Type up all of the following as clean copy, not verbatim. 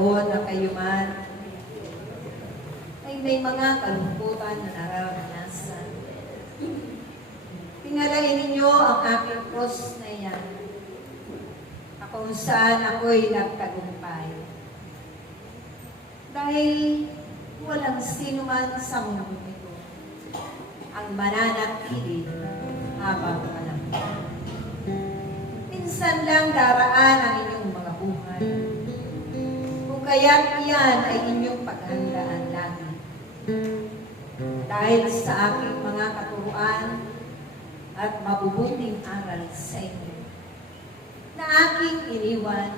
panahon na kayo man ay may mga kalungkutan na nararanasan. Tingalain ninyo ang aking cross na yan, na kung saan ako'y nagtagumpay. Dahil walang sino man sa mundo ito ang mananatili habang panahon. Minsan lang daraan ang inyong mga buhay. Kung kaya't iyan ay inyong paghandaan lagi. Dahil sa aking mga katuruan at mabubuting aral sa inyo, na aking iniwan,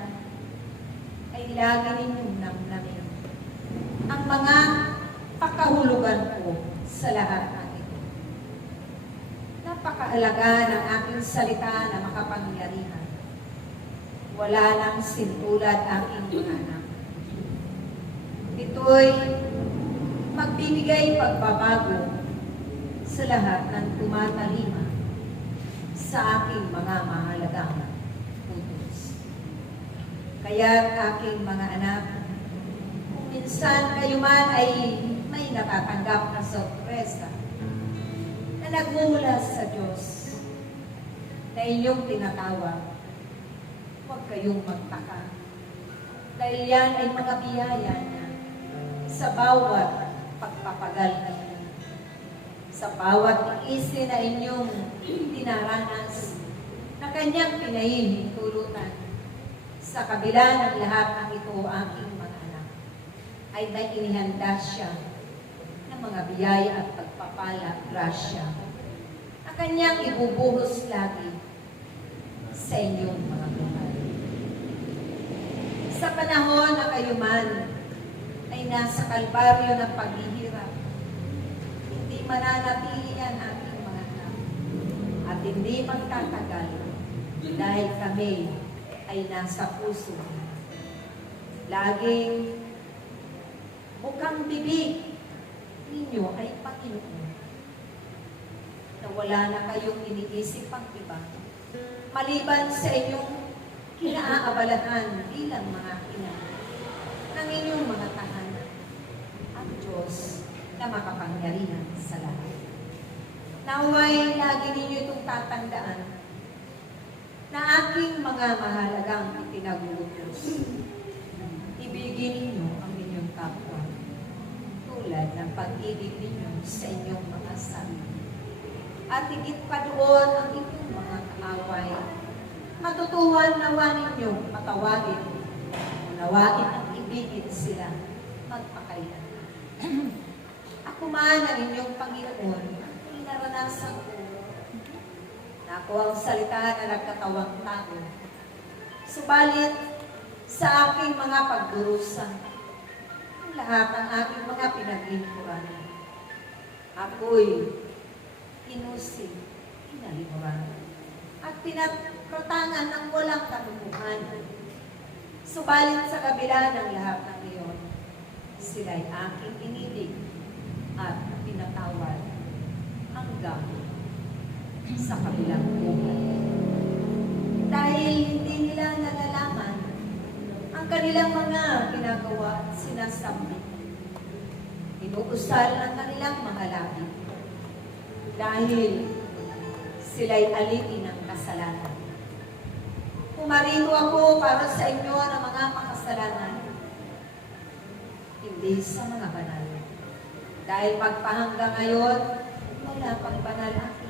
ay lagi ninyong namnamin ang mga pakahulugan ko sa lahat ng ito. Napakahalaga ng aking salita na makapangyarihan. Wala nang sintulad aking mga anak. Ito'y magbibigay pagbabago sa lahat ng tumatalima sa aking mga mahalagang utos. Kaya't aking mga anak, kung minsan kayo man ay may natatanggap na sorpresa na nagmumula sa Diyos na inyong tinatawag, huwag kayong magtaka. Dahil yan ay mga biyaya niya sa bawat pagpapagal ninyo, sa bawat isin na inyong dinaranas na kanyang pinahihintulutan. Sa kabila ng lahat ng ito, aking mga anak, ay may inihanda siya ng mga biyaya at pagpapala, grasya, na kanyang ibubuhos lagi sa inyong mga buhay. Sa panahon na kayo man ay nasa kalbaryo ng paghihirap, hindi mananatili yan aking mga anak at hindi magtatagal dahil kami ay nasa puso. Laging bukang bibig ninyo ay Panginoon, na wala na kayong iniisip pang iba maliban sa inyong kinaabalahan bilang mga ina ng inyong mga tahanan, ang Diyos na makapangyarihan sa lahat. Naway lagi ninyo itong tatandaan na aking mga mahalagang itinagutos. Ibigin ninyo ang inyong kapwa tulad ng pag-ibig ninyo sa inyong mga sarili. At higit pa doon ang inyong mga kaaway. Matutuhan nawa ninyo matawagin, unawain ang ibigin sila magpakailan. Ako man ang inyong Panginoon, naranasan ko na ako ang salita na nagkatawang tao. Subalit sa aking mga pagdurusa, lahat ng aking mga pinaglingkuran, ako'y inusi, inalimuran, at pinaprotangan ng walang katumuhan. Subalit sa kabila ng lahat ng iyon, sila'y aking inibig at pinatawad hanggang sa kabilang buhay. Dahil hindi nila nalalaman ang kanilang mga ginagawa at sinasabi. Inuusal ang kanilang mga labi dahil sila'y alipin ng kasalanan. Pumarito ako para sa inyo ng mga makasalanan, hindi sa mga banal. Dahil magpahanggang ngayon, wala pang banal aking.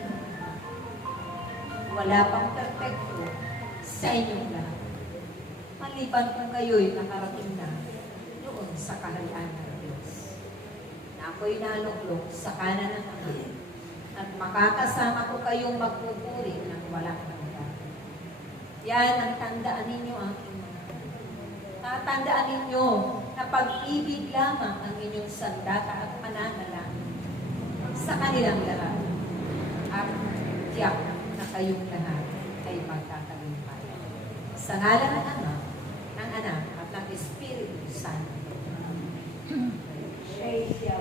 Wala pang perfecto sa inyong lahat. Maliban kung kayo'y nakarating na doon sa kaharian ng Diyos. Na ako'y naluklok sa kanan ng Ama at makakasama ko kayong magpupuri ng walang hanggan. Yan ang tandaan ninyo aking mga. Tatandaan ninyo na pag-ibig lamang ang inyong sandata at mananalangin sa kanilang lahat. At tiyak na kayong lahat ay magtatagumpay. Sa ngalan ng Ama, ng Anak, at ng Espiritu Santo.